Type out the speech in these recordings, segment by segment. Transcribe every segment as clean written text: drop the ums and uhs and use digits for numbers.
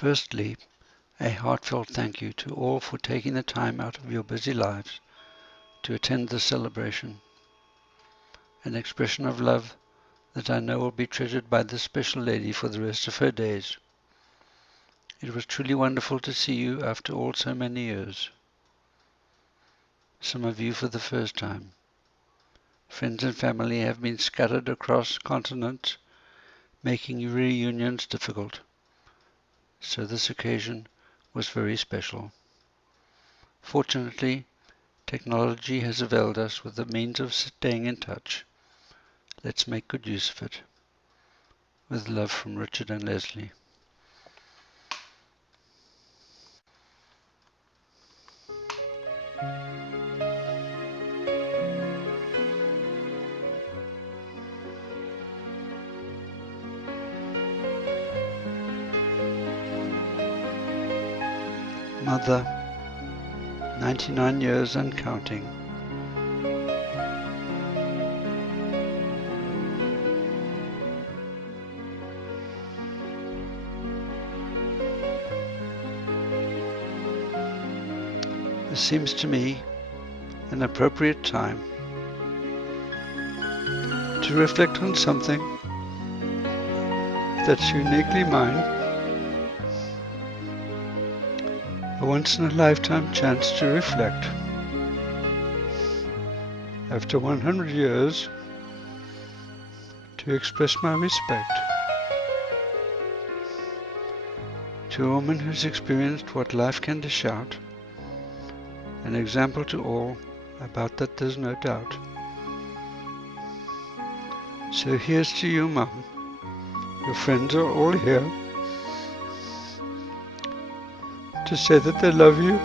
Firstly, a heartfelt thank you to all for taking the time out of your busy lives to attend this celebration. An expression of love that I know will be treasured by this special lady for the rest of her days. It was truly wonderful to see you after all so many years. Some of you for the first time. Friends and family have been scattered across continents, making reunions difficult. So this occasion was very special. Fortunately, technology has availed us with the means of staying in touch. Let's make good use of it. With love from Richard and Leslie. Mother, 99 years and counting. This seems to me an appropriate time to reflect on something that's uniquely mine, a once-in-a-lifetime chance to reflect. After 100 years, to express my respect to a woman who's experienced what life can dish out, an example to all, about that there's no doubt. So here's to you, Mum. Your friends are all here to say that they love you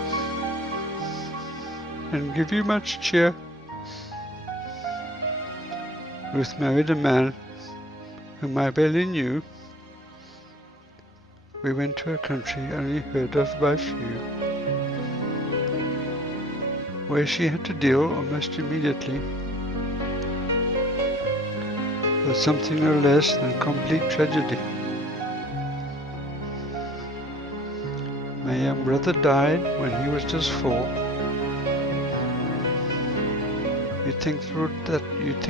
and give you much cheer. Ruth married a man whom I barely knew. We went to a country only heard of by few, where she had to deal almost immediately with something no less than complete tragedy. My young brother died when he was just 4. You'd think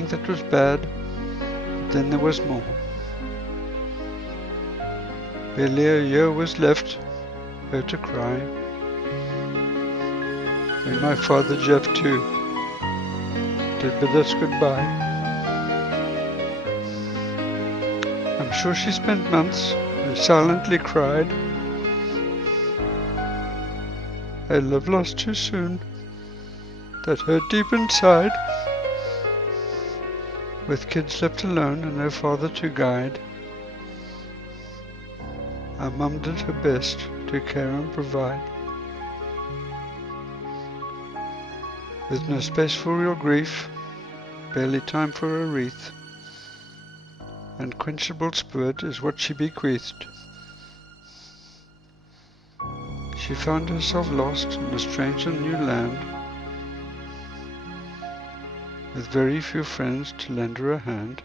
that was bad, but then there was more. Barely a year was left her to cry when my father Jeff too did bid us goodbye. I'm sure she spent months and silently cried. A love lost too soon that hurt deep inside, with kids left alone and no father to guide. Our mum did her best to care and provide, with no space for real grief, barely time for a wreath. Unquenchable spirit is what she bequeathed. She found herself lost in a strange and new land, with very few friends to lend her a hand.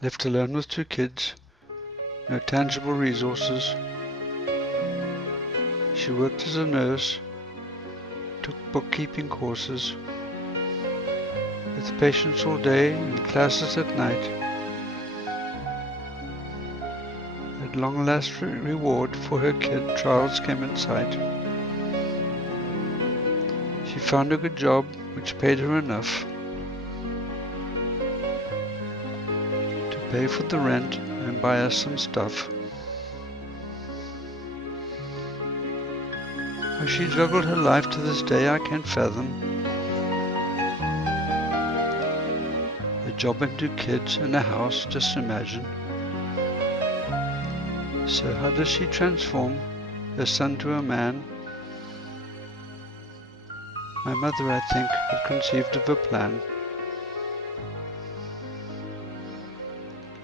Left alone with 2 kids, no tangible resources. She worked as a nurse, took bookkeeping courses, with patients all day and classes at night. At long last reward for her kid, trials came in sight. She found a good job which paid her enough to pay for the rent and buy us some stuff. How she juggled her life to this day I can't fathom. A job and 2 kids and a house, just imagine. So how does she transform her son to a man? My mother, I think, had conceived of a plan.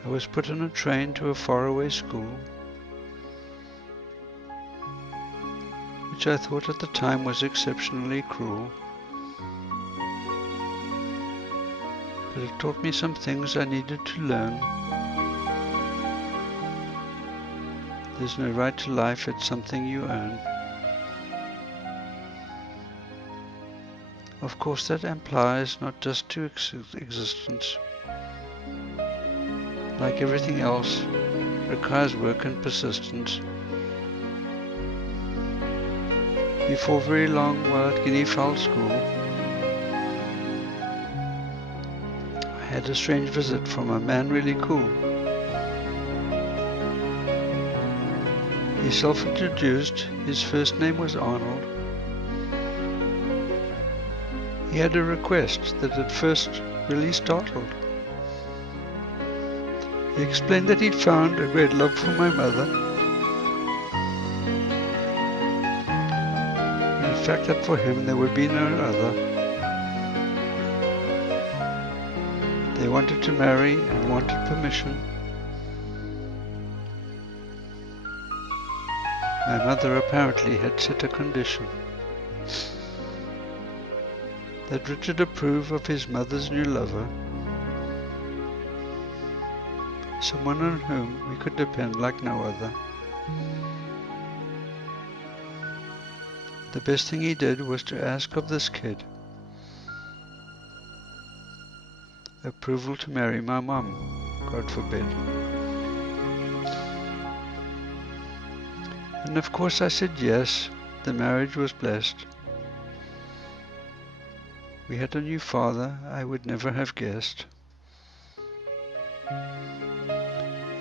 I was put on a train to a faraway school, which I thought at the time was exceptionally cruel. But it taught me some things I needed to learn There's no right to life, it's something you earn. Of course that applies not just to existence. Like everything else, requires work and persistence. Before very long, while at Guinea Fowl School, I had a strange visit from a man really cool. He self-introduced, his first name was Arnold. He had a request that at first really startled. He explained that he'd found a great love for my mother. In fact, that for him there would be no other. They wanted to marry and wanted permission. My mother apparently had set a condition that Richard approve of his mother's new lover, someone on whom we could depend like no other. The best thing he did was to ask of this kid approval to marry my mum, God forbid. And of course I said yes, the marriage was blessed. We had a new father I would never have guessed.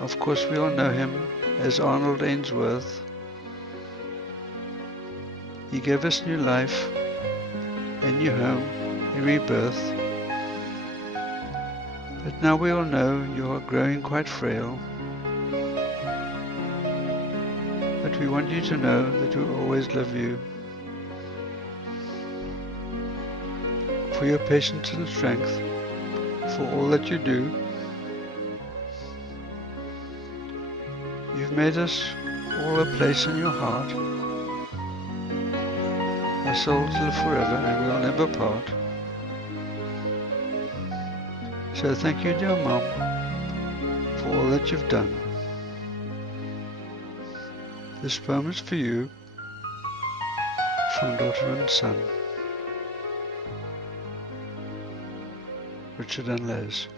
Of course we all know him as Arnold Ainsworth. He gave us new life, a new home, a rebirth. But now we all know you are growing quite frail. But we want you to know that we always love you. For your patience and strength, for all that you do. You've made us all a place in your heart. Our souls live forever and will never part. So thank you, dear Mum, for all that you've done. This poem is for you, from daughter and son, Richard and Les.